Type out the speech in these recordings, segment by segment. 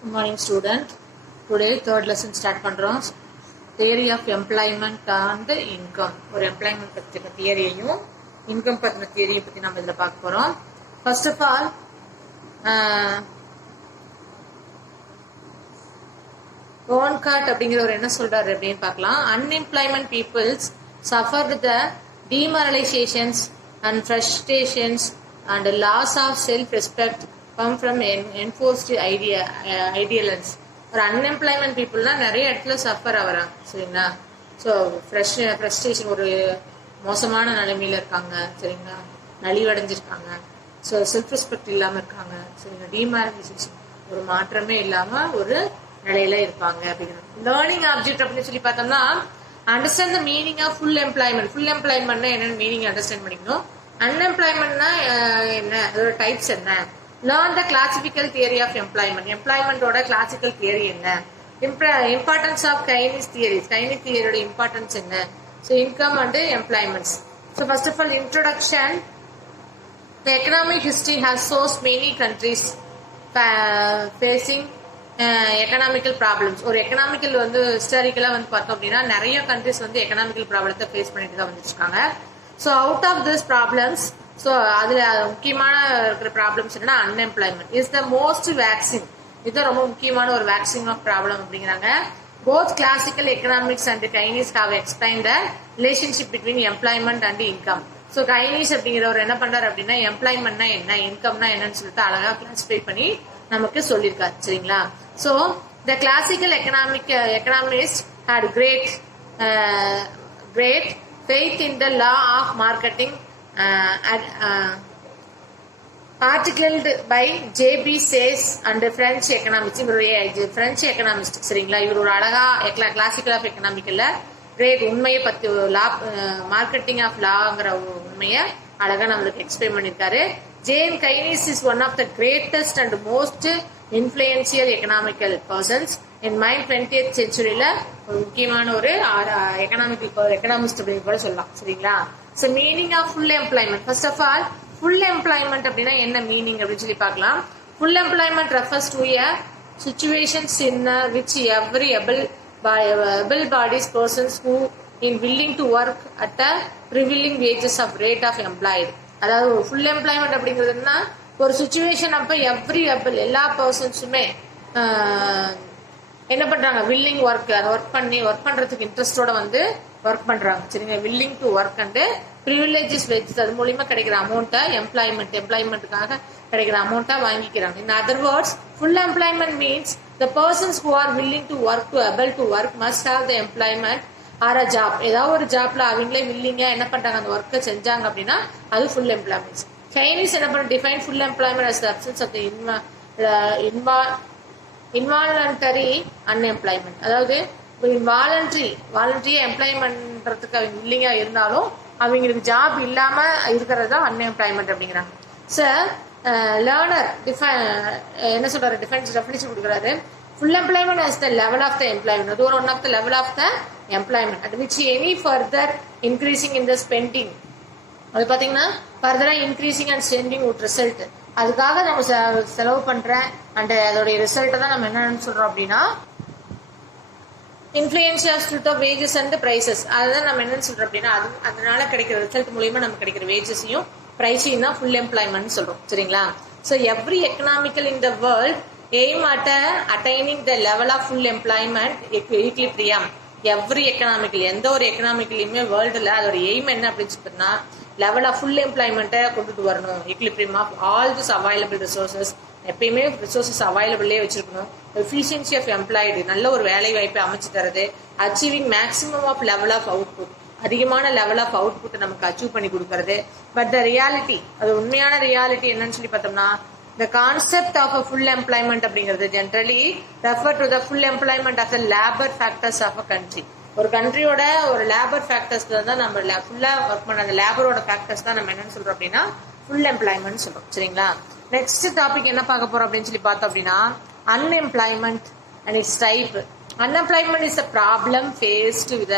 Good morning student. Today third lesson start பண்றோம். Theory of employment and income. ஒரு employment பத்தின தியரியையும் income பத்தின தியரியை பத்தி நம்ம இதுல பார்க்க போறோம். First of all Woncott அப்படிங்கிற என்ன சொல்றாரு அப்படின்னு பார்க்கலாம். Unemployment peoples suffered the demoralizations and frustrations and loss of self-respect come from enforced ideals. ஒரு அன்எம்ப்ளாய்மெண்ட் பீப்புள்லாம் நிறைய இடத்துல சஃபர் ஆகிறாங்க சரிங்களா. ஸோ ஃப்ரஸ்ட்ரேஷன் ஒரு மோசமான நிலைமையில இருக்காங்க சரிங்களா, நலிவடைஞ்சிருக்காங்க. ஸோ செல்ஃப் ரெஸ்பெக்ட் இல்லாமல் இருக்காங்க சரிங்களா, டிமாரலைசேஷன் ஒரு மாற்றமே இல்லாமல் ஒரு நிலையில இருப்பாங்க அப்படிங்கிறது. லேர்னிங் ஆப்ஜெக்ட் அப்படின்னு சொல்லி பார்த்தோம்னா understand the meaning of full employment. Full எம்ப்ளாய்மெண்ட்னா என்னென்னு மீனிங் அண்டர்ஸ்டாண்ட் பண்ணிக்கணும். அன்எம்ப்ளாய்மெண்ட்னா என்ன, அதோட டைப்ஸ் என்ன, learn the classical theory of employment. employment ஓட classical theory என்ன, importance of Keynes theories, Keynes theory ஓட importance என்ன, so income and employments. So first of all introduction. The economic history has shows many countries facing economical problems. ஒரு economical வந்து ஹிஸ்டாரிக்கலா வந்து பார்த்தோம் அப்படின்னா நிறைய கண்ட்ரிஸ் வந்து economical ப்ராப்ளத்தை ஃபேஸ் பண்ணிட்டு தான் வந்துருக்காங்க. So out of these problems, so அதில் முக்கியமான இருக்கிற ப்ராப்ளம்ஸ் என்னன்னா unemployment is the most vexing. இது ரொம்ப முக்கியமான ஒரு வேக்சின் ஆஃப் ப்ராப்ளம் அப்படிங்கிறாங்க. Both classical economics and Keynes have explain the relationship between employment and income. So Keynes அப்படிங்கிறவர் என்ன பண்றாரு அப்படின்னா எம்ப்ளாய்மெண்ட்னா என்ன, இன்கம்னா என்னன்னு சொல்லிட்டு அழகா கிளாஸிஃபை பண்ணி நமக்கு சொல்லியிருக்காரு சரிங்களா. So the classical economist had great faith in the law of marketing articled by J.B. Sayce and French economists. இவருடைய பிரெஞ்சு எக்கனாமிஸ்ட் சரிங்களா. இவர் ஒரு அழகா கிளாசிக்கல் ஆஃப் எக்கனாமிக்கல்ல கிரேட் உண்மையை பத்தி லா மார்க்கெட்டிங் ஆஃப் லாங்கிற உண்மையை அழகா நம்மளுக்கு எக்ஸ்பிளைன் பண்ணியிருக்காரு. John Keynes is one of the greatest and most influential economical persons in mind 20th centuryல ஒரு முக்கியமான ஒரு எக்கனாமிஸ்ட் அப்படின்னு கூட சொல்லலாம் சரிங்களா. So meaning of full employment. First of all full employment அப்படின்னா என்ன மீனிங் அப்படின்னு சொல்லி பார்க்கலாம். Full employment refers to a situations in which every able bodies persons who in willing to work at a prevailing wages of rate of employed. அதாவது full employment அப்படிங்கிறதுனா ஒரு situation அப்ப எல்லா பர்சன்ஸுமே என்ன பண்றாங்க, வில்லிங் ஒர்க், அதை ஒர்க் பண்றதுக்கு இன்ட்ரெஸ்டோட வந்து work பண்றாங்க சரிங்க. Willing to work and privileges veg, அது மூலியமா கிடைக்கிற அமௌண்ட்டை எம்ப்ளாய்மெண்ட்டுக்காக கிடைக்கிற அமௌண்ட்டா வாங்கிக்கிறாங்க. In other words full employment means the persons who are willing to work to able to work must have the employment R a job. ஏதாவது ஒரு ஜாப்ல அவங்களே வில்லிங்கா என்ன பண்றாங்க, அந்த ஒர்க்கை செஞ்சாங்க அப்படின்னா அது ஃபுல் எம்ப்ளாய்மெண்ட். சைனீஸ் என்ன பண்ண define full employment as the absence of the involuntary unemployment. அதாவது வாலண்டரியா எம்ப்ளாய் பண்றதுக்கு அவங்க இல்லையா இருந்தாலும் அவங்களுக்கு ஜாப் இல்லாம இருக்கிறது தான் அன்எம்ப்ளாய்மெண்ட் அப்படிங்கிறாங்க. சார் லேர்னர் என்ன சொல்றாரு, டெஃபினிஷன் கொடுக்குறாரு. Full employment as the level of the employment. அது ஒரு one of the level of the employment at which any further increasing in the spending, அது பாத்தீங்கன்னா ஃபர்தரா increasing and spending would result. அதுக்காக நம்ம செலவு பண்றேன் அண்ட் அதோடைய ரிசல்ட்டை தான் நம்ம என்னன்னு சொல்றோம் அப்படின்னா influence of wages and prices. அதுதான் நம்ம என்னன்னு சொல்றோம் அப்படின்னா அதனால கிடைக்கிற ரிசல்ட் மூலியமா நம்ம கிடைக்கிற வேஜஸையும் பிரைஸையும் தான் ஃபுல் எம்ப்ளாய்மெண்ட் சொல்றோம் சரிங்களா. So every economical in the world aim at attaining the level of full employment equilibrium. Every economical, எந்த ஒரு எக்கனாமிக்கலையுமே வேர்ல்டுல அதோட எய்ம் என்ன அப்படின்னு சொல்லிட்டுனா லெவல் ஆஃப் ஃபுல் எம்ப்ளாய்மெண்ட்டை கொண்டுட்டு வரணும். Equilibrium of all this available resources, எப்பயுமே ரிசோர்சஸ் அவைலபிளே வச்சிருக்கணும். எஃபிஷியன்சி ஆஃப் எம்ப்ளாய்டு, நல்ல ஒரு வேலை வாய்ப்பை அமைச்சு தரது. Achieving maximum of level of output, அதிகமான லெவல் ஆஃப் அவுட்புட்டை நமக்கு அச்சீவ் பண்ணி கொடுக்கறது. பட் த ரியாலிட்டி, அது உண்மையான ரியாலிட்டி என்னன்னு சொல்லி பார்த்தோம்னா the concept of a full employment அப்படிங்கிறது generally refer to the full employment as the labor factors of a country. ஒரு கண்ட்ரியோட ஒரு லேபர் ஃபேக்டர்ஸ்ல தான் நம்ம ஃபுல்லா ஒர்க் பண்ண அந்த லேபரோட ஃபேக்டர்ஸ் தான் நம்ம என்னன்னு சொல்றோம் அப்படின்னா ஃபுல் எம்ப்ளாய்மெண்ட் சொல்றோம் சரிங்களா. நெக்ஸ்ட் டாபிக் என்ன பார்க்க போறோம் அப்படின்னு சொல்லி பார்த்தோம் அப்படின்னா unemployment and its type. Unemployment is a problem faced with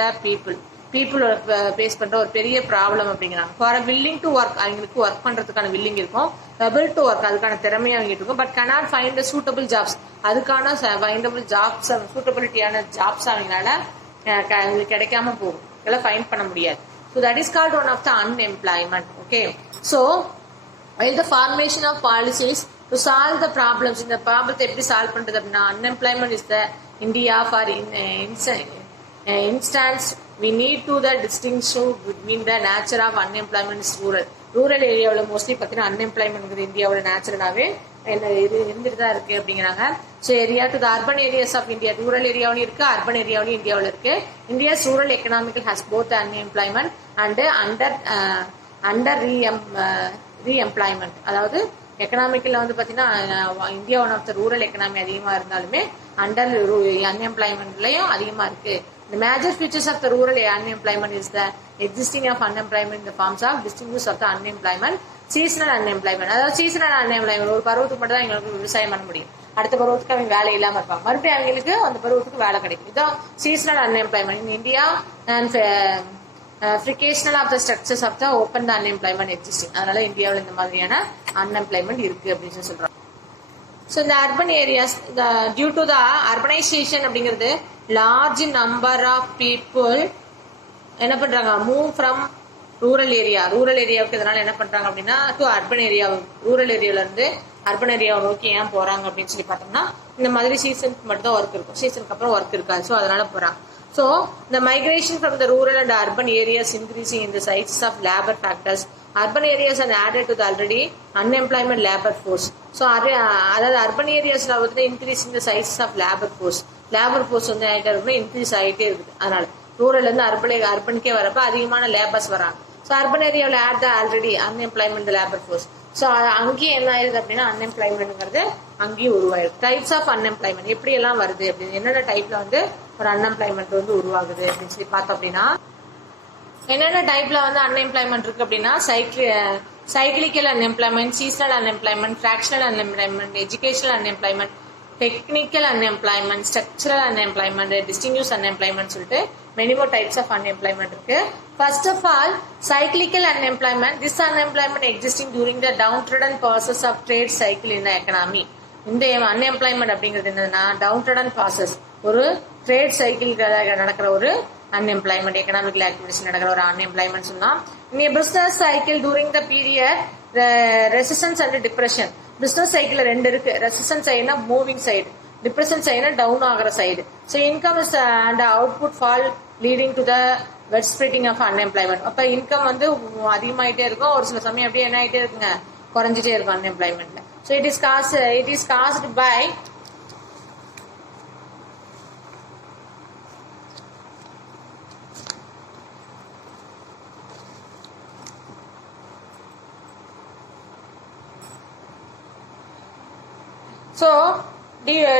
the people பீப்புளோட ஃபேஸ் பண்ற ஒரு பெரிய ப்ராப்ளம் அப்படிங்கிறாங்க. ஃபார் வில்லிங் டு ஒர்க், அவங்களுக்கு ஒர்க் பண்றதுக்கான வில்லிங் இருக்கும், எபிள் டு ஒர்க் அதுக்கான திறமையும் அவங்க இருக்கும், but cannot find suitable jobs, அதுக்கான ஃபைண்டபிள் ஜாப்ஸ், சூட்டபிலிட்டியான ஜாப்ஸ் அவங்களால அவங்களுக்கு கிடைக்காம போகும், இதெல்லாம் ஃபைண்ட் பண்ண முடியாது. So that is called one of the unemployment. Okay, so while the formation of policies to solve the problems, இந்த ப்ராப்ளத்தை எப்படி சால்வ் பண்றது அப்படின்னா unemployment is the India for instance we need to the distinction between the nature of unemployment is rural ஏரியாவில் mostly பார்த்தீங்கன்னா unemployment இந்தியாவோட நேச்சுரலாகவே இருந்துட்டு தான் இருக்கு அப்படிங்கிறாங்க. So area to the urban areas of India, rural ஏரியாவிலும் இருக்கு, அர்பன் ஏரியாவிலும் இந்தியாவில் இருக்கு. India's rural economical has both unemployment and under reemployment. அதாவது எக்கனாமிக்கல் வந்து பார்த்தீங்கன்னா India one of the rural economy அதிகமாக இருந்தாலுமே அண்டர் அன்எம்ப்ளாய்மெண்ட்லையும் அதிகமாக இருக்கு. The major features of the rural unemployment is the existing of unemployment in the forms of distinguish of the unemployment, seasonal unemployment. அதாவது seasonal unemployment, ஒரு பருவத்துக்கு மட்டும் தான் எங்களுக்கு விவசாயம் பண்ண முடியும், அடுத்த பருவத்துக்கு அவங்க வேலை இல்லாமல் இருப்பாங்க, மறுபடியும் அவங்களுக்கு அந்த பருவத்துக்கு வேலை கிடைக்கும். இதான் seasonal unemployment. In India and frictional of the structures of the open the unemployment existing. அதனால இந்தியாவில் இந்த மாதிரியான அன்எம்ப்ளாய்மெண்ட் இருக்கு அப்படின்னு சொல்றாங்க. ஸோ இந்த urban areas due to the urbanisation அப்படிங்கிறது லார்ஜ் நம்பர் ஆஃப் பீப்புள் என்ன பண்றாங்க, மூவ் ஃப்ரம் ரூரல் ஏரியாவுக்கு. இதனால என்ன பண்றாங்க அப்படின்னா டு அர்பன் ஏரியா, ரூரல் ஏரியாவில இருந்து அர்பன் ஏரியாவை நோக்கி ஏன் போறாங்க அப்படின்னு சொல்லி பார்த்தோம்னா இந்த மாதிரி சீசனுக்கு மட்டும் தான் ஒர்க் இருக்கும், சீசனுக்கு அப்புறம் ஒர்க் இருக்காது, ஸோ அதனால போறாங்க. So, the migration from the rural and urban areas increasing in the sizes of labor factors. Urban areas are added to the already unemployment labor force. So, அதாவது urban areas வந்து increasing the sizes of labor force. Labor force வந்து ஆகிட்டே இருக்குன்னா increase ஆகிட்டே இருக்குது. அதனால rural இருந்து அர்பனுக்கே வரப்ப அதிகமான லேபர்ஸ் வராங்க. ஸோ அர்பன் ஏரியாவில் at the already unemployment labour force. So அங்கேயும் என்ன ஆயிருது அப்படின்னா அன்எம்ப்ளாய்மெண்ட்ங்கிறது அங்கேயும் உருவாயிருக்கு. டைப்ஸ் ஆஃப் அன்எம்ப்ளாய்மெண்ட் எப்படி எல்லாம் வருது அப்படின்னு, என்னென்ன டைப்ல வந்து ஒரு அன்எம்ப்ளாய்மெண்ட் வந்து உருவாகுது அப்படின்னு சொல்லி பார்த்தோம் அப்படின்னா என்னென்ன டைப்ல வந்து அன்எம்ப்ளாய்மெண்ட் இருக்கு அப்படின்னா cyclical unemployment, seasonal unemployment, fractional unemployment, educational unemployment, technical unemployment, structural unemployment, distinguish unemployment சொல்லிட்டு many more types of unemployment இருக்கு. First of all, cyclical unemployment. This unemployment existing during the downtrodden process of trade cycle in the economy. இந்த unemployment அப்படிங்கிறது என்னன்னா downtrodden process, ஒரு trade cycle நடக்கிற ஒரு unemployment, economical activities நடக்கிற ஒரு unemployment சொல்லலாம். இந்த business cycle during the period resistance and depression. Business cycle ரெண்டு இருக்கு. ரெசிஸ்டன்ஸ் சைடுனா மூவிங் சைடு, டிப்ரெஷன் சைடுனா டவுன் ஆகிற side. So income and output fall leading to the wide spreading of unemployment. அப்போ இன்கம் வந்து அதிகமாகிட்டே இருக்கும், ஒரு சில சமயம் அப்படியே என்ன ஆகிட்டே இருக்குங்க, குறைஞ்சிட்டே இருக்கும் அன்எம்ப்ளாய்மெண்ட்ல. So it is caused by so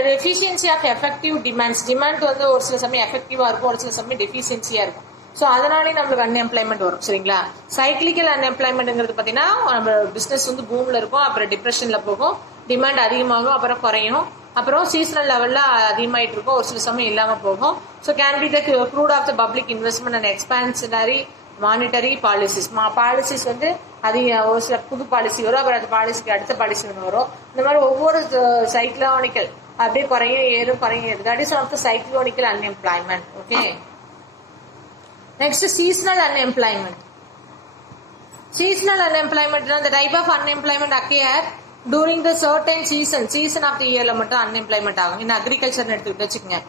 deficiency of effective demands. Demand வந்து ஒரு சில சமயம் எஃபெக்டிவா இருக்கும், ஒரு சில சமயம் டெஃபிஷியன்சியா இருக்கும். ஸோ அதனாலே நம்மளுக்கு அன்எம்ப்ளாய்மெண்ட் வரும். சரிங்களா? சைக்கிளிக்கல் அன்எம்ப்ளாய்மெண்ட்ங்கிறது பார்த்தீங்கன்னா நம்ம பிசினஸ் வந்து பூம்ல இருக்கும், அப்புறம் டிப்ரெஷன்ல போகும், டிமாண்ட் அதிகமாகும், அப்புறம் குறையும், அப்புறம் சீசனல் லெவல்ல அதிகமாயிட்டு இருக்கும், ஒரு சில சமயம் இல்லாம போகும். So can be the crude of the public investment and expansionary monetary policies. Policies வந்து ஒரு சில புது பாலிசி வரும், அப்புறம் அந்த பாலிசிக்கு அடுத்த பாலிசி ஒன்று வரும். இந்த மாதிரி ஒவ்வொரு சைக்ளோனிக்கல் அப்படியே குறையும் ஏறும் குறையும் ஏறும். That is one of the cyclonical unemployment. Okay, next seasonal unemployment. Seasonal unemployment, the type of unemployment occur during the certain season of the year மட்டும் unemployment ஆகும். இந்த agriculture எடுத்துக்கிட்டு வச்சுக்கோங்க,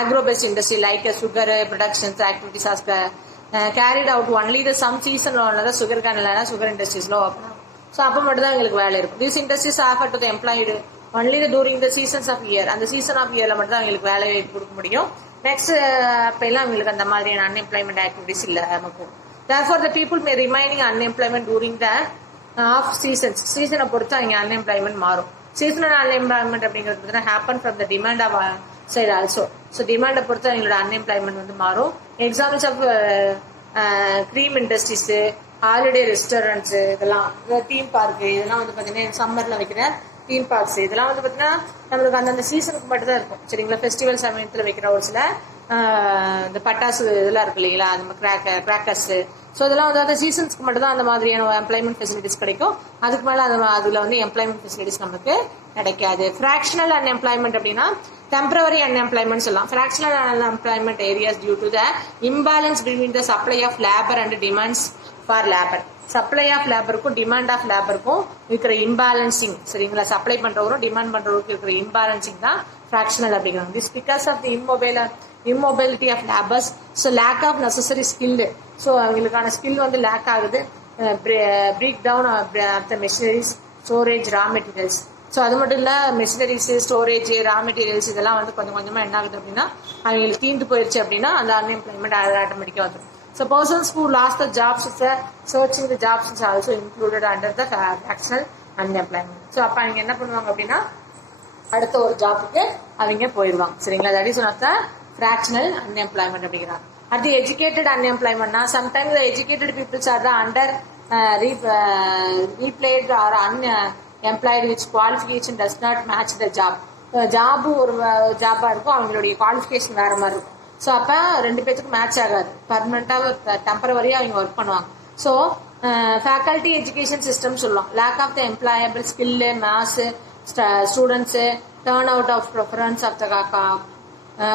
agro based industry like sugar productions activities are carried out only the some season ல sugar cane இல்லனா sugar industries ல open ஆகும். So அப்போ மட்டும் தான் எங்களுக்கு வேலை இருக்கும். These industries offer to the employed only during the seasons of year. அந்த season of yearல மட்டும் தான் எங்களுக்கு வேலை கொடுக்க முடியும். நெக்ஸ்ட் அப்ப எல்லாம் எங்களுக்கு அந்த மாதிரியான unemployment activities இல்ல நமக்கு. Therefore, the people may remaining unemployment during the off seasons. Season பொறுத்து அங்க unemployment மாறும். Seasonal unemployment அப்படிங்கிறது happen from the demand of side also. So demand பொறுத்து அவங்களோட unemployment வந்து மாறும். Examples of cream industries, holiday restaurants, இதெல்லாம் தீம் பார்க், இதெல்லாம் வந்து பாத்தீங்கன்னா சம்மர்ல வைக்கிற தீம் பார்க்ஸ், இதெல்லாம் வந்து பாத்தீங்கன்னா நம்மளுக்கு அந்தந்த சீசனுக்கு மட்டும் தான் இருக்கும். சரிங்களா? ஃபெஸ்டிவல் சமயத்துல வைக்கிற ஒரு சில இந்த பட்டாசு இதெல்லாம் இருக்கு இல்லைங்களா, அந்த கிராக்கர்ஸ். ஸோ இதெல்லாம் வந்து அந்த சீசன்ஸ்க்கு மட்டும் தான் அந்த மாதிரியான எம்ப்ளாய்மெண்ட் ஃபெசிலிட்டிஸ் கிடைக்கும். அதுக்கு மேலே அதில் வந்து எம்ப்ளாய்மெண்ட் ஃபெசிலிட்டிஸ் நமக்கு கிடைக்காது. ஃப்ராக்ஷனல் அன்எம்ப்ளாய்மெண்ட் அப்படின்னா டெம்பரவரி அன்எம்ப்ளாய்மெண்ட் சொல்லலாம். Fractional unemployment areas due to the imbalance between the supply of labour and demands for labour. Supply of லேபருக்கும் டிமாண்ட் ஆஃப் லேபருக்கும் இருக்கிற இம்பேலன்சிங், சரிங்களா, சப்ளை பண்றவரும் டிமாண்ட் பண்றவருக்கு இருக்கிற இம்பேலன்சிங் தான் ஃப்ராக்ஷனல் அப்படிங்கிறாங்க. This because of the immobility of laborers, so lack of necessary skill. So அவங்களுக்கான skill வந்து lack ஆகுது. Break down of the machineries, storage, raw materials. So அது மட்டும் இல்லை, மெஷினரிஸ், ஸ்டோரேஜ், ரா மெட்டீரியல்ஸ் இதெல்லாம் வந்து கொஞ்சம் கொஞ்சமாக என்ன ஆகுது அப்படின்னா அவங்களுக்கு தீர்ந்து போயிடுச்சு அப்படின்னா அந்த அன்எம்ப்ளாய்மெண்ட் ஆட்டோமேட்டிக்காக வந்துடும். So persons who lost the jobs, searching the jobs is also included under the fractional unemployment. So அப்ப அவங்க என்ன பண்ணுவாங்க அப்படின்னா அடுத்த ஒரு ஜாபுக்கு அவங்க போயிடுவாங்க, சரிங்களா. That is one of the fractional unemployment அப்படிங்கிறாங்க. அடுத்து எஜுகேட்டட் அன்எம்ப்ளாய்மெண்ட்னா sometimes the educated peoples are the under replayed or unemployed which qualification does not match the job. Job ஒரு ஜாபா இருக்கும், அவங்களுடைய குவாலிஃபிகேஷன் வேற மாதிரி இருக்கும். ஸோ அப்போ ரெண்டு பேத்துக்கும் மேட்ச் ஆகாது. பர்மனெண்ட்டாக டெம்பரவரியாக அவங்க ஒர்க் பண்ணுவாங்க. ஸோ ஃபேக்கல்ட்டி எஜுகேஷன் சிஸ்டம் சொல்லலாம். Lack of the employable skill, maths, students, turn out of preference of the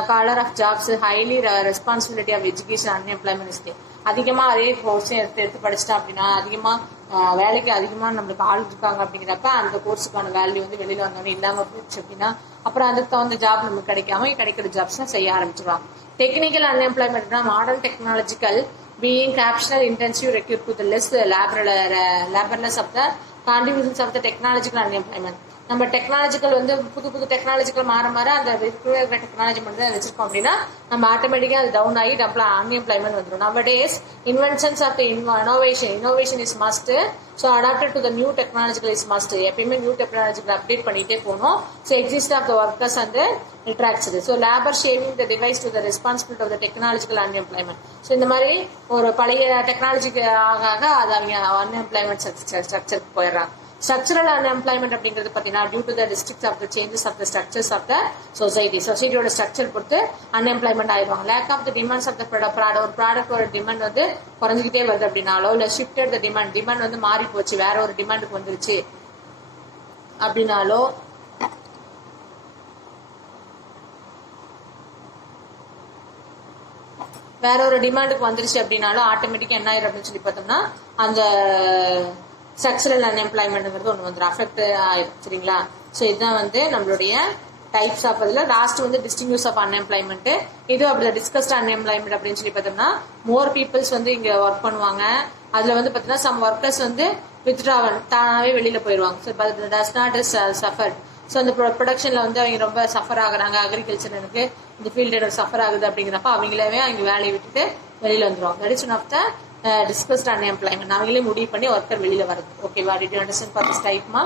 collar of jobs, highly responsibility of education unemployment இருக்கு. அதிகமாக அதே கோர்ஸ் எடுத்து படிச்சிட்டா அப்படின்னா அதிகமாக வேலைக்கு அதிகமாக நம்மளுக்கு ஆள் இருக்காங்க அப்படிங்கிறப்ப அந்த கோர்ஸுக்கான வேல்யூ வந்து வெளியில் வந்தோடனே இல்லாமல் போச்சு அப்படின்னா அப்புறம் அதுக்கு தகுந்த ஜாப் நமக்கு கிடைக்கிற ஜாப்ஸ்லாம் செய்ய ஆரம்பிச்சிருவாங்க. Technical unemployment na modern technological being captional intensive recruit to the less laborless of the contributions of the technological unemployment. நம்ம டெக்னாலஜிக்கல் வந்து புது டெக்னாலஜிக்கல் மாற அந்த டெக்னாலஜி மட்டும் தான் வச்சிருக்கோம் அப்படின்னா நம்ம ஆட்டோமேட்டிக்கா அது டவுன் ஆகி அன்எம்ப்ளாய்மெண்ட் வந்துடும். நம்ம days inventions of innovation is must. So adapted to the new technological is must. எப்பயுமே நியூ டெக்னாலஜிக்கல் அப்டேட் பண்ணிட்டே போகணும். So exist of the workers and interacts. So labour shaving the device to the responsibility of the technological unemployment. So இந்த மாதிரி ஒரு பழைய டெக்னாலஜிக்கு ஆக அது அவங்க அன்எம்ப்ளாய்மெண்ட் ஸ்ட்ரக்சருக்கு போயிடுறாங்க. ஸ்ட்ரக்சரல் அன்எம்ப்ளாய்மெண்ட் அப்படிங்கிறது பார்த்தீங்கன்னா due to the district of the changes of the structures of the சொசைட்டியோட ஸ்ட்ரக்சர் பொறுத்து அன்எம்ப்ளாய்மெண்ட் ஆயிடுவாங்க. Lack of the demands of the product, ஒரு ப்ராடக்டோட டிமாண்ட் வந்து குறைஞ்சிக்கிட்டே வருது அப்படின்னாலோ இல்லை ஷிஃப்டட் த டிமாண்ட் வந்து மாறி போச்சு, வேற ஒரு டிமாண்டுக்கு வந்துருச்சு அப்படின்னாலோ வேற ஒரு டிமாண்டுக்கு வந்துருச்சு அப்படின்னாலும் ஆட்டோமேட்டிக்கா என்ன ஆயிரும் அப்படின்னு சொல்லி பார்த்தோம்னா அந்த ஸ்ட்ரக்சரல் அன்எம்ப்ளாய்மெண்ட்ங்கிறது ஒன்று வந்து அஃபெக்ட் ஆயிடும், சரிங்களா. ஸோ இதுதான் வந்து நம்மளுடைய டைப்ஸ் ஆஃப் அதில் லாஸ்ட் வந்து டிஸ்டிங்யூஸ் ஆஃப் அன்எம்ப்ளாய்மெண்ட். இது அப்படி டிஸ்கஸ்ட் அன்எம்ப்ளாய்மெண்ட் அப்படின்னு சொல்லி பார்த்தோம்னா மோர் பீப்புள்ஸ் வந்து இங்கே ஒர்க் பண்ணுவாங்க. அதில் வந்து பார்த்தீங்கன்னா சம் ஒர்க்கர்ஸ் வந்து வித்ட்ராவல் தானாகவே வெளியில் போயிடுவாங்க. So does not is suffered. So அந்த ப்ரொடக்ஷனில் வந்து அவங்க ரொம்ப சஃபர் ஆகுறாங்க, அக்ரிகல்ச்சர் எனக்கு இந்த ஃபீல்டு எனக்கு சஃபர் ஆகுது அப்படிங்கிறப்ப அவங்களவே அவங்க வேலையை விட்டுட்டு வெளியில் வந்துடுவாங்க. That is one of the disguised unemployment. அவங்களே முடிவு பண்ணி ஒர்க்கர் வெளியில் வருது. ஓகேவா? Did you understand for this டைப்மா?